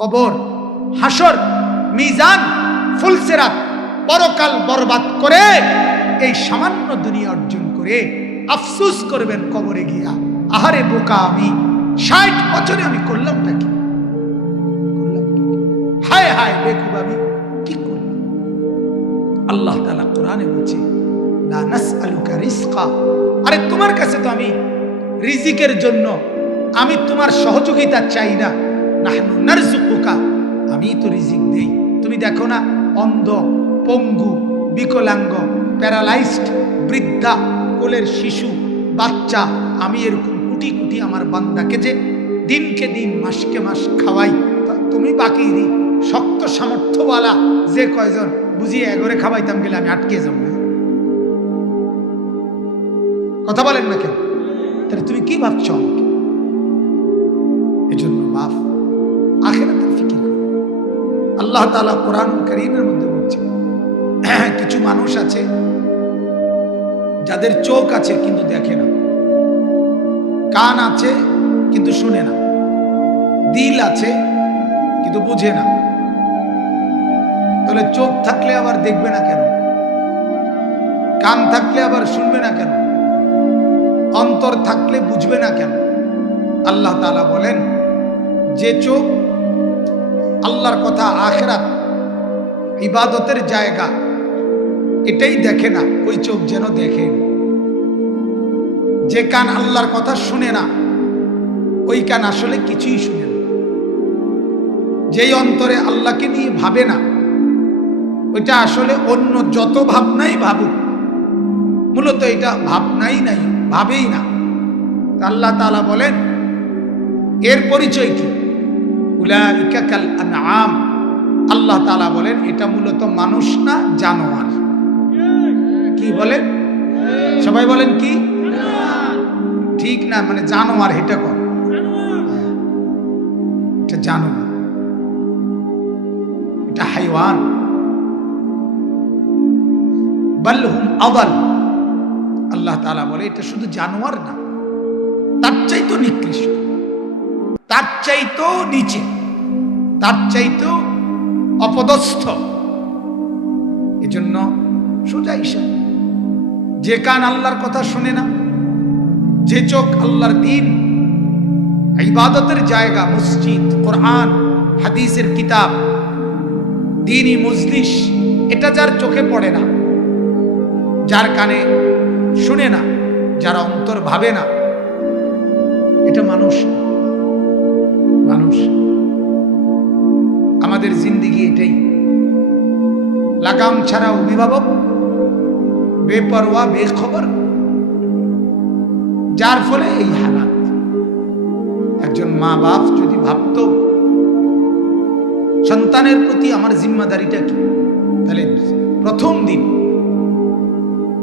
কবর হাসর মিজান, ফুলসেরাত পরকাল বরবাদ করে এই সামান্য দুনিয়া অর্জন করে আফসুস করবেন কবরে গিয়া। আহারে বোকা আমি, ষাট বছরে আমি করলাম কি? হায় হায় বেকুব আমি, কি করলাম? আল্লাহ তালা কোরআনে বলছে আরে তোমার কাছে তো আমি রিজিকের জন্য, আমি তোমার সহযোগিতা চাই না। আমি তো রিজিক দেই। তুমি দেখো না, অন্ধ, পঙ্গু, বিকলাঙ্গ, প্যারালাইজড, বৃদ্ধা, কোলের শিশু, বাচ্চা, আমি এরকম কুটি কুটি আমার বান্দাকে যে দিনকে দিন, মাসকে মাস খাওয়াই। তুমি বাকি দি, শক্ত সামর্থ্যওয়ালা যে কয়জন, বুঝিয়ে এগরে খাওয়াইতাম গেলে আমি আটকে যাব কথা বলেন না কেন? তাহলে তুমি কি ভাবছ এজন্য করো আল্লাহ তাআলা কোরআন করিমের মধ্যে বলছে, কিছু মানুষ আছে যাদের চোখ আছে কিন্তু দেখে না, কান আছে কিন্তু শুনে না, দিল আছে কিন্তু বুঝে না। তাহলে চোখ থাকলে আবার দেখবে না কেন? কান থাকলে আবার শুনবে না কেন? অন্তর থাকলে বুঝবে না কেন? আল্লাহ তালা বলেন, যে চোখ আল্লাহর কথা আখেরাত, ইবাদতের জায়গা, এটাই দেখে না, ওই চোখ যেন দেখে। যে কান আল্লাহর কথা শুনে না, ওই কান আসলে কিছুই শুনে না। যেই অন্তরে আল্লাহকে নিয়ে ভাবে না, ওইটা আসলে অন্য যত ভাবনাই ভাবুক, মূলত এটা ভাবনাই নাই, ভাবেই না। আল্লাহ তালা বলেন, এর পরিচয় কি? উলাইকা কাল আনআম। আল্লাহ তাআলা বলেন, এটা মূলত মানুষ না, জানোয়ার। কি বলেন? সবাই বলেন কি? ঠিক না মানে জানোয়ার, এটা কর এটা জানোয়ার। এটা হাইওয়ান। বাল্লহুম আদাল। আল্লাহ তাআলা বলে, এটা শুধু জানোয়ার না, তার চাইতো নিকৃষ্ট। তার চাইতো নিচে, তার চাইতো অপদস্থ এজন্য সোজা যে কান আল্লাহর কথা শুনে না, যে চোখ আল্লাহর দিন, ইবাদতের জায়গা, মসজিদ, কোরআন, হাদিসের কিতাব, দিনই মজলিস, এটা যার চোখে পড়ে না, যার কানে শুনে না, যার অন্তর ভাবে না, এটা মানুষ না। লাগাম ছাড়া অভিভাবক, বেপরোয়া, বেখবর। যার ফলে এই হালাত। একজন মা বাপ যদি ভাবত, সন্তানের প্রতি আমার জিম্মাদারিটা কি? তাহলে প্রথম দিন,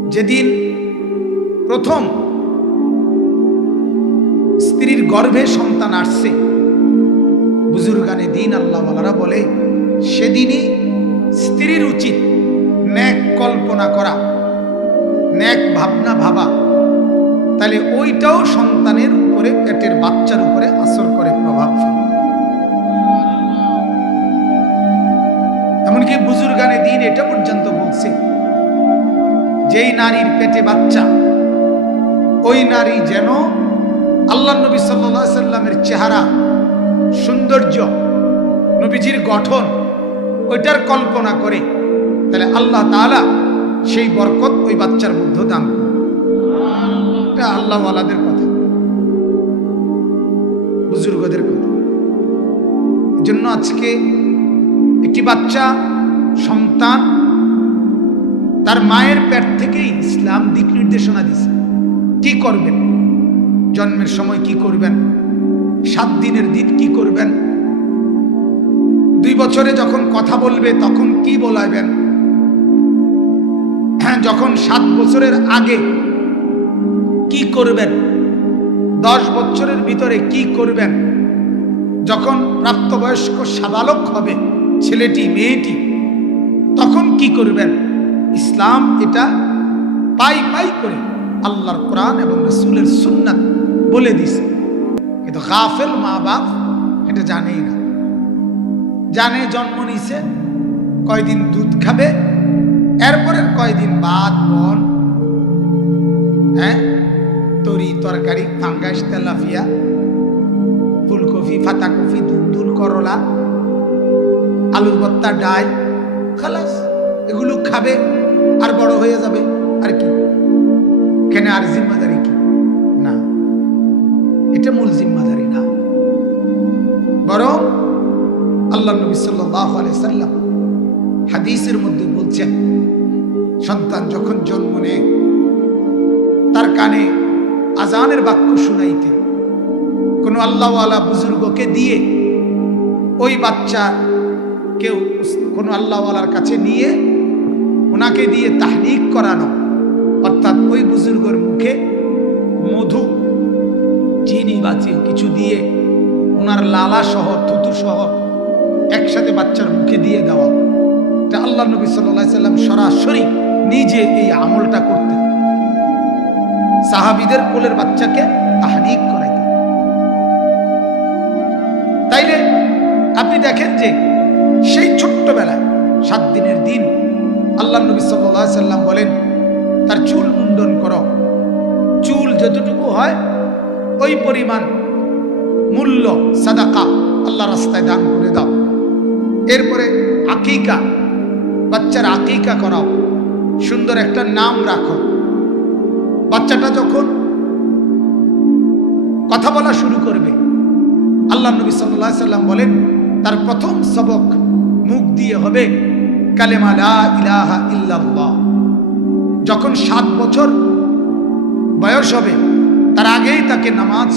যেদিন প্রথম স্ত্রীর গর্ভে সন্তান আসছে, বুজুর্গানে দিন আল্লাহওয়ালারা বলে, সেদিনই স্ত্রীর উচিত ন্যাক কল্পনা করা, ন্যাক ভাবনা ভাবা। তাহলে ওইটাও সন্তানের উপরে, পেটের বাচ্চার উপরে আসর করে প্রভাব। এমনকি বুজুর্গানে দিন এটা পর্যন্ত বলছে, যেই নারীর পেটে বাচ্চা, ওই নারী যেন আল্লাহ নবী সাল্লা সাল্লামের চেহারা, সৌন্দর্য, নবীজির গঠন ওইটার কল্পনা করে, তাহলে আল্লাহ তাআলা সেই বরকত ওই বাচ্চার মধ্যে দান এটা আল্লাহওয়ালাদের কথা, বুজুর্গদের কথা। জন্য আজকে একটি বাচ্চা, সন্তান, তার মায়ের পেট থেকেই ইসলাম দিক নির্দেশনা দিছে। কি করবেন? জন্মের সময় কি করবেন? সাত দিনের দিন কি করবেন? দুই বছরে যখন কথা বলবে, তখন কি বলাইবেন? হ্যাঁ যখন সাত বছরের আগে কি করবেন? দশ বছরের ভিতরে কি করবেন? যখন প্রাপ্তবয়স্ক সাবালক হবে, ছেলেটি, মেয়েটি, তখন কি করবেন? ইসলাম এটা পাই পাই করে আল্লাহর কোরআন এবং রসুলের সুন্নাত বলে দিছে। কিন্তু গাফেল মা বাপ এটা জানেই না। জানে জন্ম নিছে, কয়দিন দুধ খাবে, এরপরে কয়দিন ভাত বন। হ্যাঁ? তরি তরকারি, ফাঙ্গাস তেলাফিয়া ফুলকপি ফাতাকপি দুল করলা, আলুর ভর্তা, ডাল, খালাস, এগুলো খাবে, আর বড় হয়ে যাবে, আর কি? কেন আর জিম্মাদারি কি? না। এটা মূল জিম্মাদারি না। বরং আল্লাহ নবী সাল্লাহ সাল্লাম হাদিসের মধ্যে বলছেন, সন্তান যখন জন্ম নেয়, তার কানে আজানের বাক্য শুনাইতে কোনো আল্লাহওয়ালা বুজুর্গকে দিয়ে ওই বাচ্চা কেউ কোনো আল্লাহওয়ালার কাছে নিয়ে ওনাকে দিয়ে তাহরিক করানো, অর্থাৎ ওই বুজুর্গর মুখে মধু, চিনি বাচিয়ে কিছু দিয়ে ওনার লালা সহ, থুতু সহ একসাথে বাচ্চার মুখে দিয়ে দেওয়া। এটা আল্লাহ নবী সাল্লাহ সাল্লাম সরাসরি নিজে এই আমলটা করতেন। সাহাবিদের কোলের বাচ্চাকে তাহারিক করাইতেন। তাইলে আপনি দেখেন যে সেই ছোট্টবেলায় সাত দিনের দিন আল্লাহ নবী সাল্লাহ সাল্লাম বলেন, তার চুল মুন্ডন করো। চুল যতটুকু হয়, ওই পরিমাণ মূল্য, সাদাকা আল্লাহ রাস্তায় দান করে দাও। এরপরে আকিকা, বাচ্চার আকিকা করাও। সুন্দর একটা নাম রাখো। বাচ্চাটা যখন কথা বলা শুরু করবে, আল্লাহ নবী সাল্লাহ সাল্লাম বলেন, তার প্রথম সবক মুখ দিয়ে হবে কালেমা ইলাহা ইল্লাল্লাহ। যখন সাত বছর বয়স হবে, তার আগেই তাকে নামাজ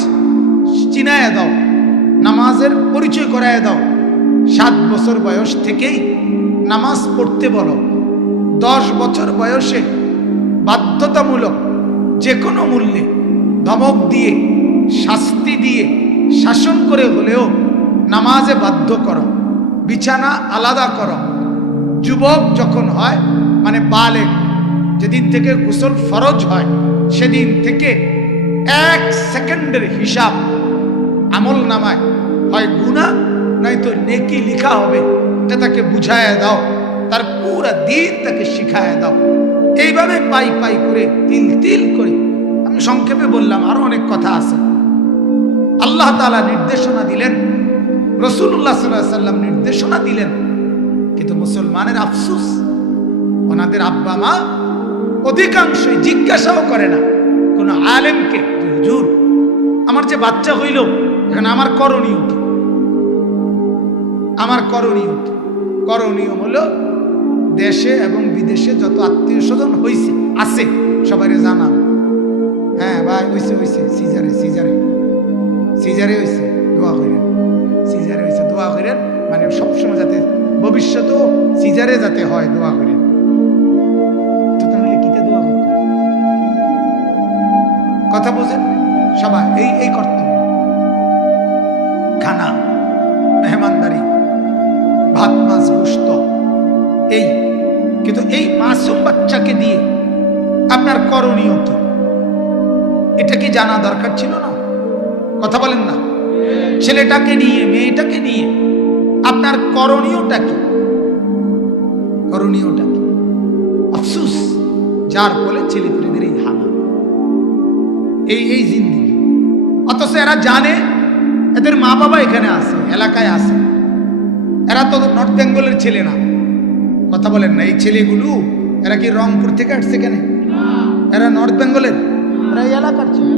চিনায় দাও, নামাজের পরিচয় করায় দাও। সাত বছর বয়স থেকেই নামাজ পড়তে বলো, দশ বছর বয়সে বাধ্যতামূলক যে কোনো মূল্যে ধমক দিয়ে, শাস্তি দিয়ে, শাসন করে হলেও নামাজে বাধ্য করো, বিছানা আলাদা করো। যুবক যখন হয় মানে বালে যেদিন থেকে গোসল ফরজ হয়, সেদিন থেকে এক সেকেন্ডের হিসাব আমল নামায় হয় গুণা নয়তো নেকি লিখা হবে, এটা তাকে বুঝায় দাও, তার পুরা দিন তাকে শিখায় দাও। এইভাবে পাই পাই করে, তিল তিল করে, আমি সংক্ষেপে বললাম, আরও অনেক কথা আছে। আল্লাহ তালা নির্দেশনা দিলেন রসুল্লাহ সাল্লাহ সাল্লাম নির্দেশনা দিলেন, কিন্তু মুসলমানের আফসুস, ওনাদের আব্বা মা অধিকাংশই জিজ্ঞাসাও করে না, কোনো আলেমকে হুজুর, আমার যে বাচ্চা হইল, এখানে আমার করণীয় কি? আমার করণীয় করণীয় হলো দেশে এবং বিদেশে যত আত্মীয় স্বজন হয়েছে আছে সবাই জানান হ্যাঁ ভাই হয়েছে হয়েছে সিজারে সিজারে। সিজারে হয়েছে দোয়া করেন সিজারে হয়েছে দোয়া করেন মানে সবসময় যাতে ভবিষ্যতেও সিজারে যাতে হয়, দোয়া করেন কথা বোঝেন? সবাই, এই এই কর্তব্য। খানা, মেহমানদারি। ভাত মাছ গোস্ত এই, কিন্তু এই মাসুম বাচ্চাকে দিয়ে আপনার করণীয় কি? এটা কি জানা দরকার ছিল না? কথা বলেন না। ছেলেটাকে নিয়ে, মেয়েটাকে নিয়ে আপনার করণীয়টা কি? করণীয়টা কি? আফসুস, যার ফলে ছেলে পেলেদের এই হানা। এই এই জিন্দিগি। অথচ এরা জানে, এদের মা বাবা এখানে আছে, এলাকায় আছে। এরা তো নর্থ বেঙ্গলের ছেলে না। কথা বলেন না এই ছেলেগুলো এরা কি রংপুর থেকে আসছে কেন এরা নর্থ বেঙ্গলের এরা এই এলাকার ছেলে।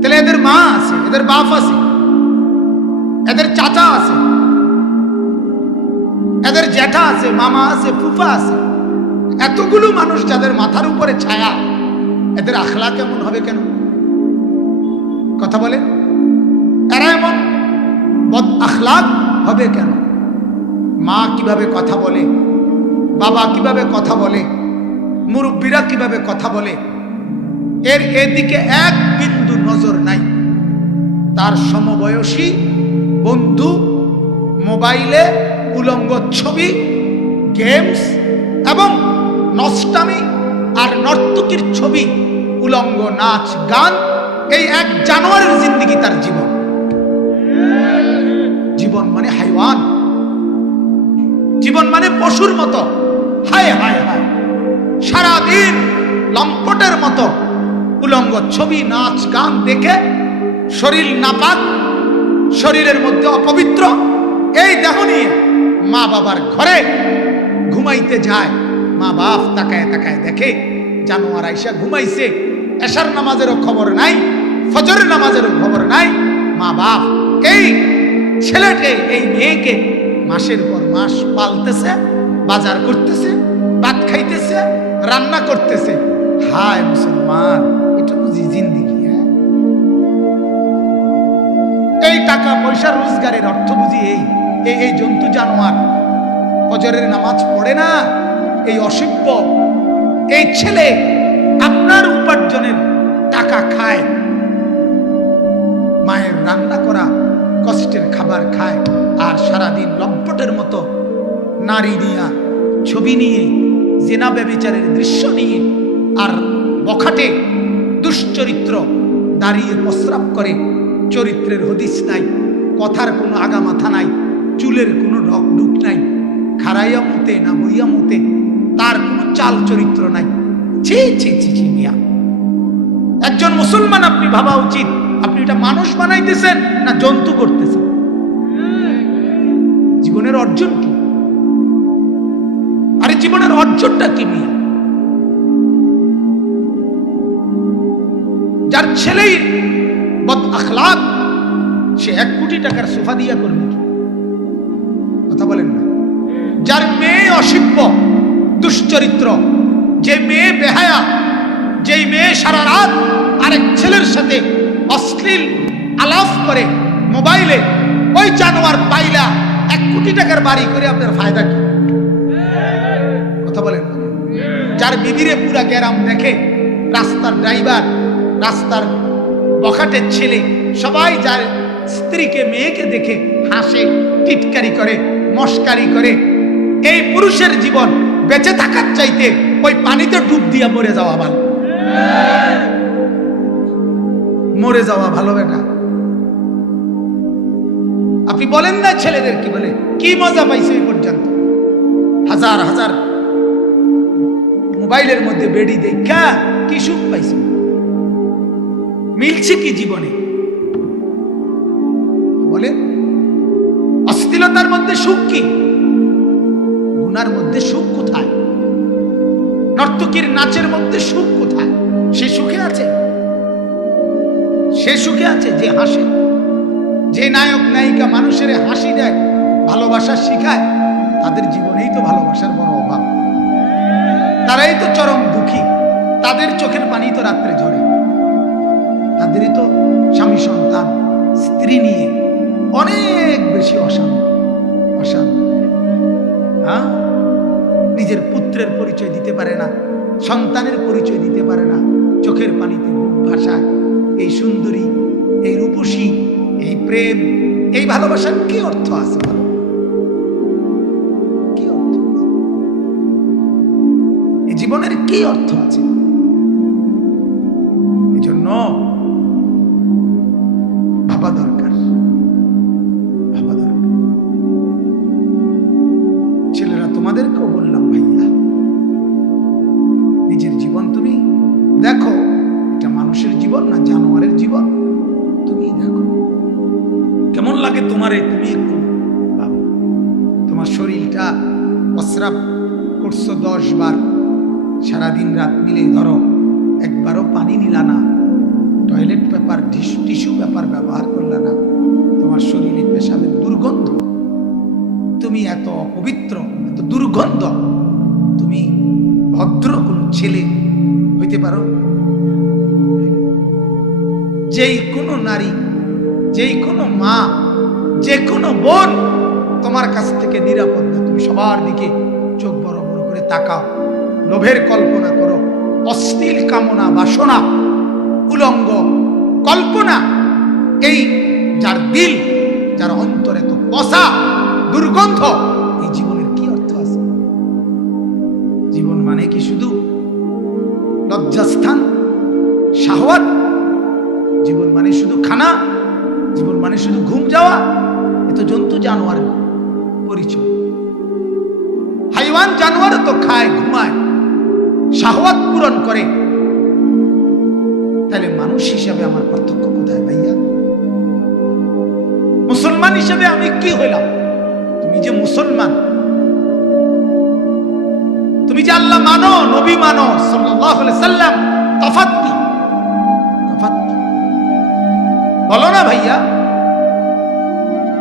তাহলে এদের মা আছে এদের বাপ আছে এদের চাচা আছে এদের জ্যাঠা আছে মামা আছে ফুফা আছে। এতগুলো মানুষ যাদের মাথার উপরে ছায়া এদের আখলা কেমন হবে কেন? কথা বলে এরা এমন বদ আখলাক হবে কেন? মা কীভাবে কথা বলে? বাবা কীভাবে কথা বলে? মুরব্বীরা কীভাবে কথা বলে? এর এদিকে এক বিন্দু নজর নাই। তার সমবয়সী বন্ধু, মোবাইলে উলঙ্গ ছবি, গেমস এবং নষ্টামি আর নর্তকীর ছবি, উলঙ্গ নাচ, গান, এই এক জানুয়ারির জিন্দিগি তার জীবন। জীবন মানে হাইওয়ান। জীবন মানে পশুর মতো। হায় হায় হায়। সারাদিন লম্পটের মতো। উলঙ্গ ছবি, নাচ, গান দেখে শরীর নাপাক, শরীরের মধ্যে অপবিত্র। এই দেহ নিয়ে মা বাবার ঘরে ঘুমাইতে যায়। মা বাপ তাকায় তাকায় দেখে, জানোয়ার আইসা ঘুমাইছে। এশার নামাজেরও খবর নাই, ফজরের নামাজেরও খবর নাই। মা বাপ, এই ছেলেকে এই মেয়েকে মাসের পর মাস পালতেছে, বাজার করতেছে, ভাত খাইতেছে, রান্না করতেছে। হায় মুসলমান, এটা বুঝি জিন্দিগি হ্যাঁ? এই টাকা পয়সা রোজগারের অর্থ বুঝি এই এই জন্তু জানোয়ার, ফজরের নামাজ পড়ে না, এই অসভ্য, এই ছেলে আপনার উপার্জনের টাকা খায়। মায়ের রান্না করা কষ্টের খাবার খায় আর সারাদিন লম্পটের মতো নারী নিয়ে, ছবি নিয়ে, জেনা ব্যবিচারের দৃশ্য নিয়ে আর বখাটে দুশ্চরিত্র দাঁড়িয়ে প্রস্রাব করে। চরিত্রের হদিস নাই, কথার কোনো আগামাথা নাই, চুলের কোনো রক ডুক নাই খারাইয়া মতে না বইয়া মতে, তার কোনো চাল চরিত্র নাই। ছি ছি ছি ছি, মিয়া। একজন মুসলমান আপনি ভাবা উচিত আপনি এটা মানুষ বানাইতেছেন না জন্তু করতেছেন? জীবনের অর্জন কি? আরে জীবনের অর্জনটা কি মিয়া? যার ছেলেই বদ আখলাক, সে এক কোটি টাকার সোফা দিয়া করবে কথা বলেন না। যার মেয়ে অসিব্য দুশ্চরিত্র, যে মেয়ে বেহায়া, যেই মেয়ে সারা রাত আরেক ছেলের সাথে অশ্লীল আলাপ করে মোবাইলে ওই জানোয়ার পাইলা এক কোটি টাকার বাড়ি করে আপনার ফায়দা কি? কথা বলেন। যার বিবিরে পুরা গ্যারাম দেখে রাস্তার ড্রাইভার, রাস্তার বখাটের ছেলে, সবাই যার স্ত্রীকে, মেয়েকে দেখে হাসে, টিটকারি করে, মস্কারি করে, এই পুরুষের জীবন বেঁচে থাকার চাইতে ওই পানিতে ডুব দিয়া মরে যাওয়া ভালো। মরে যাওয়া ভালো বেটা আপনি বলেন না ছেলেদের কি বলে, কি মজা পাইছে পর্যন্ত। হাজার হাজার মোবাইলের মধ্যে বেড়ি দেখা, কি সুখ পাইছে। মিলছে কি জীবনে? বলে অস্থিরতার মধ্যে সুখ কি? গুনার মধ্যে সুখ কোথায়? নর্তকীর নাচের মধ্যে সুখ কোথায়? সে সুখে আছে? সে সুখে আছে, যে হাসে। যে নায়ক, নায়িকা মানুষের হাসি দেয়, ভালোবাসা শিখায়, তাদের জীবনেই তো ভালোবাসার বড় অভাব। তারাই তো চরম দুঃখী, তাদের চোখের পানি তো রাত্রে ঝরে। তাদেরই তো স্বামী সন্তান, স্ত্রী নিয়ে অনেক বেশি অশান্তি অশান্তি। হ্যাঁ? নিজের পুত্রের পরিচয় দিতে পারে না, সন্তানের পরিচয় দিতে পারে না, চোখের পানিতে বুক ভাসায়। এই সুন্দরী, এই রূপসী, এই প্রেম, এই ভালোবাসার কি অর্থ আছে অর্থ জীবনের কি অর্থ আছে? প্রস্রাব করছ দশ বার। সারাদিন রাত মিলে ধরো, একবারও পানি নিলা না। টয়লেট পেপার টিস্যু পেপার ব্যবহার করলা না। তোমার শরীরে পেশাবের দুর্গন্ধ। তুমি এত অপবিত্র, এত দুর্গন্ধ। তুমি ভদ্র কোন ছেলে হইতে পারো? যেই কোনো নারী, যেই কোনো মা, যে কোনো বোন তোমার কাছ থেকে নিরাপদ না। তুমি সবার দিকে করে তাকাও। লোভের কল্পনা করো। অশ্লীল কামনা, বাসনা, উলঙ্গ কল্পনা। এই যার দিল, যার অন্তরে তো পশা, দুর্গন্ধ, এই জীবনের কি অর্থ আছে? জীবন মানে কি শুধু লজ্জাস্থান, শাহওয়াত? জীবন মানে শুধু খানা? জীবন মানে শুধু ঘুম যাওয়া? এ তো জন্তু জানোয়ার পরিচয়। হাইওয়ান জানোয়ারও তো খায়, ঘুমায়, শাহওয়াত পূরণ করে। তাহলে মানুষ হিসাবে আমার পার্থক্য কোথায় ভাইয়া? মুসলমান হিসাবে আমি কি হইলাম? তুমি যে মুসলমান, তুমি যে আল্লাহ মানো, নবী মানো সাল্লাম, তফাৎ কি? তফাৎ কি? বলো না ভাইয়া,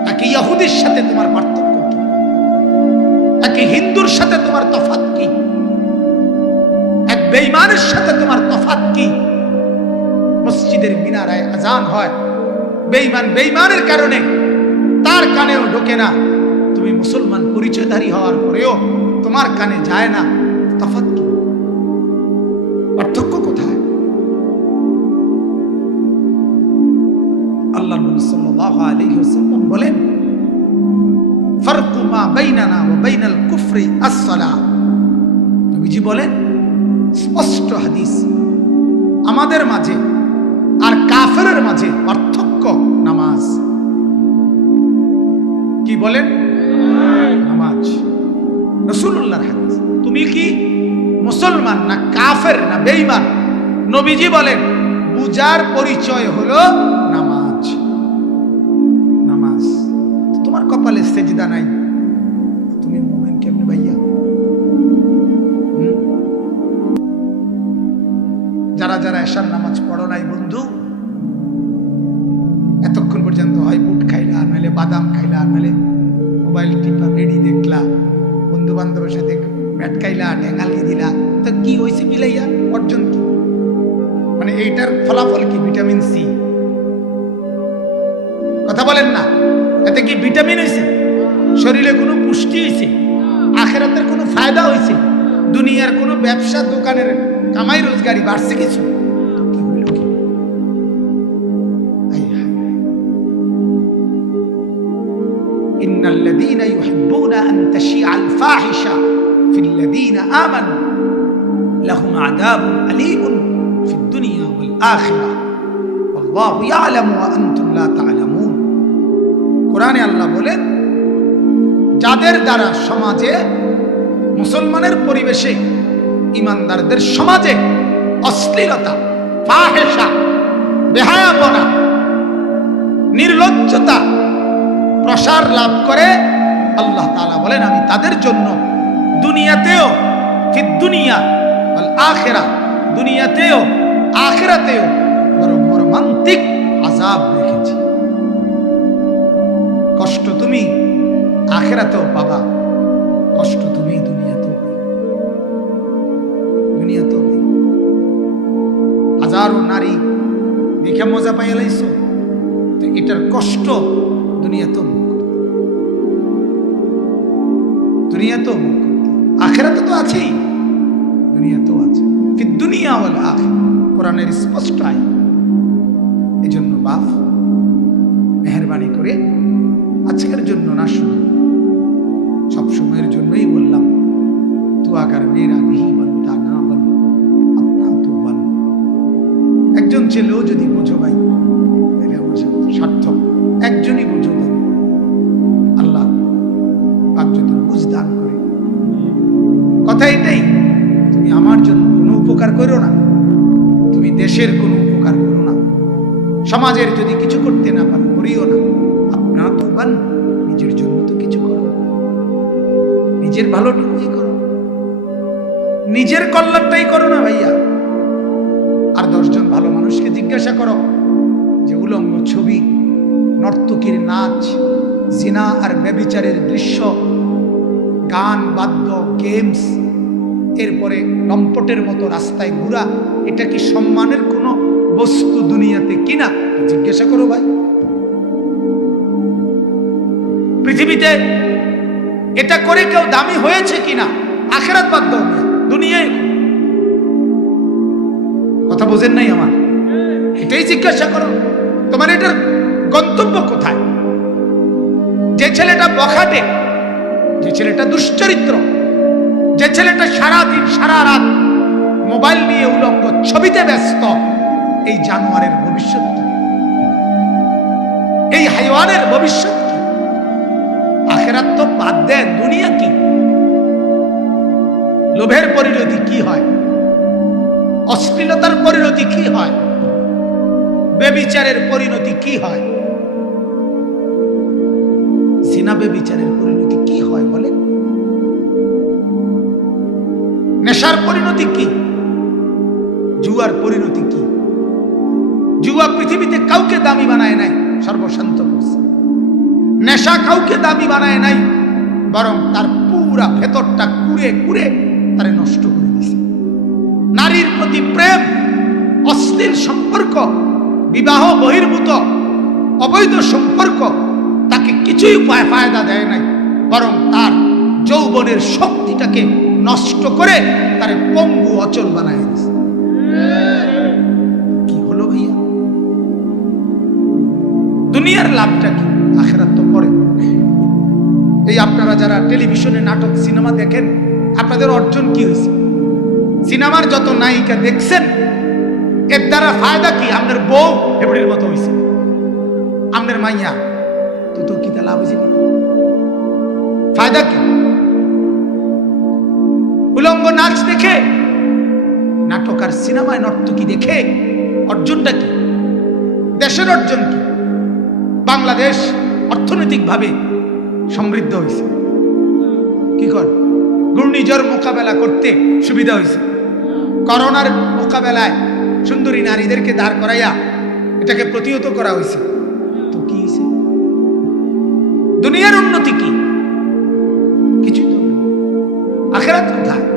তাকে ইহুদির সাথে তোমার পার্থক্য একে হিন্দুর সাথে তোমার তফাৎ কি? এক বেইমানের সাথে তোমার তফাৎ কি? মসজিদের মিনারায় আজান হয়। বেইমান বেইমানের কারণে তার কানেও ঢোকে না। তুমি মুসলমান পরিচয়ধারী হওয়ার পরেও তোমার কানে যায় না। তফাৎ কি? পার্থক্য কুফরি, আস-সালাহ। নবীজি বলেন, স্পষ্ট হাদিস। আমাদের মাঝে আর কাফেরের মাঝে পার্থক্য নামাজ। কি বলেন? নামাজ। রসুল্লাহর হাদিস। তুমি কি মুসলমান না কাফের না বেঈমান? নবীজি বলেন, বুজার পরিচয় হলো নামাজ। নামাজ। তোমার কপালে সেজদা নাই। ব্যাট খাইলা ঠেঙ্গালি দিলা তো কি হয়েছে মিলাইয়া অর্জন কি মানে এইটার ফলাফল কি ভিটামিন সি কথা বলেন না এতে কি ভিটামিন হয়েছে শরীরে কোনো পুষ্টি হয়েছে আখেরাতের কোনো ফায়দা হয়েছে দুনিয়ার কোনো ব্যবসা দোকানের কামাই রোজগারি বাড়ছে কিছু কি হইল কি হায় হায় হায়। إن الذين يحبون أن تشيع الفاحشة ফিল্লাদিন আমান, লাহুম আদাব আলিমুন ফিদ দুনিয়া ওয়াল আখিরা। আল্লাহু ইয়ালামু ওয়া আনতুম লা তা'লামুন। কোরআনে আল্লাহ বলেন, যাদের দ্বারা সমাজে, মুসলমানের পরিবেশে, ইমানদারদের সমাজে অশ্লীলতা ফাহেসা বেহায়াপনা, নির্লজ্জতা প্রসার লাভ করে, আল্লাহ তালা বলেন, আমি তাদের জন্য দুনিয়াতেও ফিদ দুনিয়া আখেরা, দুনিয়াতেও, আখেরাতেও বড় মর্মান্তিক আজাব রেখেছি কষ্ট তুমি আখেরাতেও পাবা, কষ্ট তুমি দুনিয়াতেও দুনিয়াতেও। হাজারো নারী দেখে মজা পাইয়া লাইছো তো এটার কষ্ট দুনিয়াতেও মুখ করতে। দুনিয়াতেও মুখ করতে। আখেরাতে তো আছেই। দুনিয়াতেও আছে। কি দুনিয়া বলে আখের। কোরআনের স্পষ্ট এই জন্য বাপ, মেহরবানি করে আজকের জন্য না শুনুন সব সময়ের জন্যই বললাম তু আগার মেয়েরা নিহি বনতা না বল আপনা তো বল একজন ছেলেও যদি বোঝো ভাই দেশের কোনো উপকার করো না। সমাজের যদি কিছু করতে না পারো, করিও না। আপনার তো বান নিজের জন্য তো কিছু করো। নিজের ভালোটুকুই করো। নিজের কল্যাণটাই করো না ভাইয়া। আর দশজন ভালো মানুষকে জিজ্ঞাসা করো যে, উলঙ্গ ছবি, নর্তকীর নাচ, জিনা আর ব্যবিচারের দৃশ্য, গান, বাদ্য, গেমস এরপরে লম্পটের মতো রাস্তায় ঘোরা, এটা কি সম্মানের কোনো বস্তু দুনিয়াতে কিনা জিজ্ঞাসা করো ভাই। পৃথিবীতে এটা করে কেউ দামি হয়েছে কিনা আখেরাত বাদ দাও দুনিয়ায়। কথা বোঝেন নাই আমার? এটাই জিজ্ঞাসা করো। তোমার এটার গন্তব্য কোথায়? যে ছেলেটা বখাটে, যে ছেলেটা দুশ্চরিত্র যে ছেলেটা সারা দিন সারা রাত মোবাইল নিয়ে উলঙ্গ, ছবিতে ব্যস্ত, এই জানোয়ারের ভবিষ্যৎ এই হাইওয়ানের ভবিষ্যৎ কি? বাদ দেন, দুনিয়া কি? লোভের পরিণতি কি হয়? অশ্লীলতার পরিণতি কি হয়? বেবিচারের পরিণতি কি হয়? জিনা বেবিচারের নেশার পরিণতি কি? জুয়ার পরিণতি কি? জুয়া পৃথিবীতে কাউকে দামি বানায় নাই, সর্বশান্ত করছে। নেশা কাউকে দামি বানায় নাই, বরং তার পুরা ভেতরটা কুড়ে কুড়ে তারে নষ্ট করে দিছে। নারীর প্রতি প্রেম অশ্লীল সম্পর্ক, বিবাহ বহির্ভূত, অবৈধ সম্পর্ক, তাকে কিছুই পায় ফায়দা দেয় নাই, বরং তার যৌবনের শক্তিটাকে নষ্ট করে তারে পঙ্গু অচল বানায় দিছে। কি হলো ভাইয়া? দুনিয়ার লাভটা কি? আখেরাত তো পরে। এই আপনারা যারা টেলিভিশনে নাটক, সিনেমা দেখেন, আপনাদের অর্জন কি হয়েছে? সিনেমার যত নায়িকা দেখছেন, এর দ্বারা ফায়দা কি? আপনার বউ হেবড়ির মতো হয়েছে। আপনার মাইয়া, তো তো কি তা লাভ হয়েছে ফায়দা কি? উলঙ্গ নাচ দেখে, নাটক আর সিনেমায় নর্তকী দেখে, অর্জনটা কি? দেশের অর্জন কি? বাংলাদেশ অর্থনৈতিকভাবে সমৃদ্ধ হয়েছে। কি কর? ঘূর্ণিঝড় মোকাবেলা করতে সুবিধা হয়েছে। করোনার মোকাবেলায় সুন্দরী নারীদেরকে দাঁড় করাইয়া এটাকে প্রতিহত করা হয়েছে। তো কি হয়েছে? দুনিয়ার উন্নতি কি? কিছুই তো। আখেরাত কোথায়?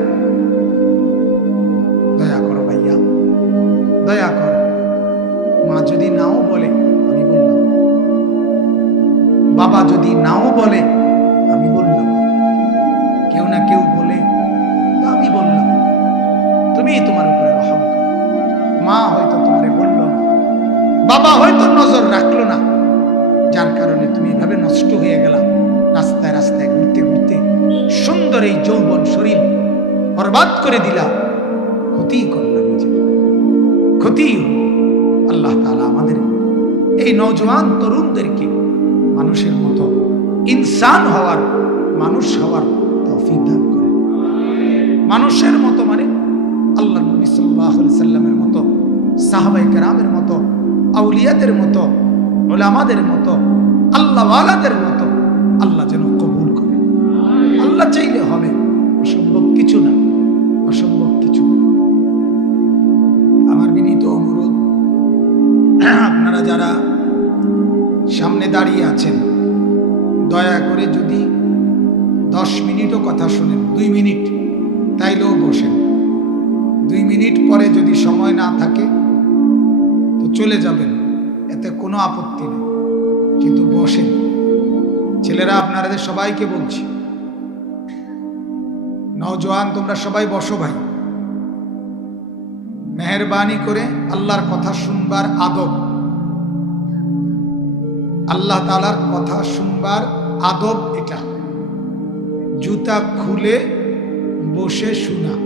বাবা যদি নাও বলে, আমি বললাম। কেউ না কেউ বলে আমি বললাম, তুমি তোমার উপরে রহম মা হয়তো তোমারে বলল না, বাবা হয়তো নজর রাখল না। যার কারণে তুমি এভাবে নষ্ট হয়ে গেলাম রাস্তায় রাস্তায় ঘুরতে ঘুরতে সুন্দর এই যৌবন শরীর বরবাদ করে দিলা। ক্ষতি করলাম নিজে। ক্ষতি আল্লাহ তাআলা আমাদের, এই নওজোয়ান তরুণদেরকে মানুষের মতো। ইনসান হওয়ার, মানুষ হওয়ার তৌফিক দান করে। মানুষের মতো মানে আল্লাহ নবী আলাইহি সাল্লামের মতো সাহাবাই কেরামের মতো, আউলিয়াদের মতো ওলামাদের মতো, আল্লাহওয়ালাদের মতো আল্লাহ যেন কবুল করে। আল্লাহ চাইলে সামনে দাঁড়িয়ে আছেন। দয়া করে যদি দশ মিনিটও কথা শোনেন, দুই মিনিট, তাইলেও বসেন। দুই মিনিট পরে যদি সময় না থাকে, তো চলে যাবেন, এতে কোনো আপত্তি নেই। কিন্তু বসেন। ছেলেরা আপনাদের সবাইকে বলছি, নওজোয়ান, তোমরা সবাই বসো ভাই। মেহরবানি করে আল্লাহর কথা শুনবার আদব। আল্লাহ তালার কথা শুনবার আদব এটা। জুতা খুলে বসে শোনা।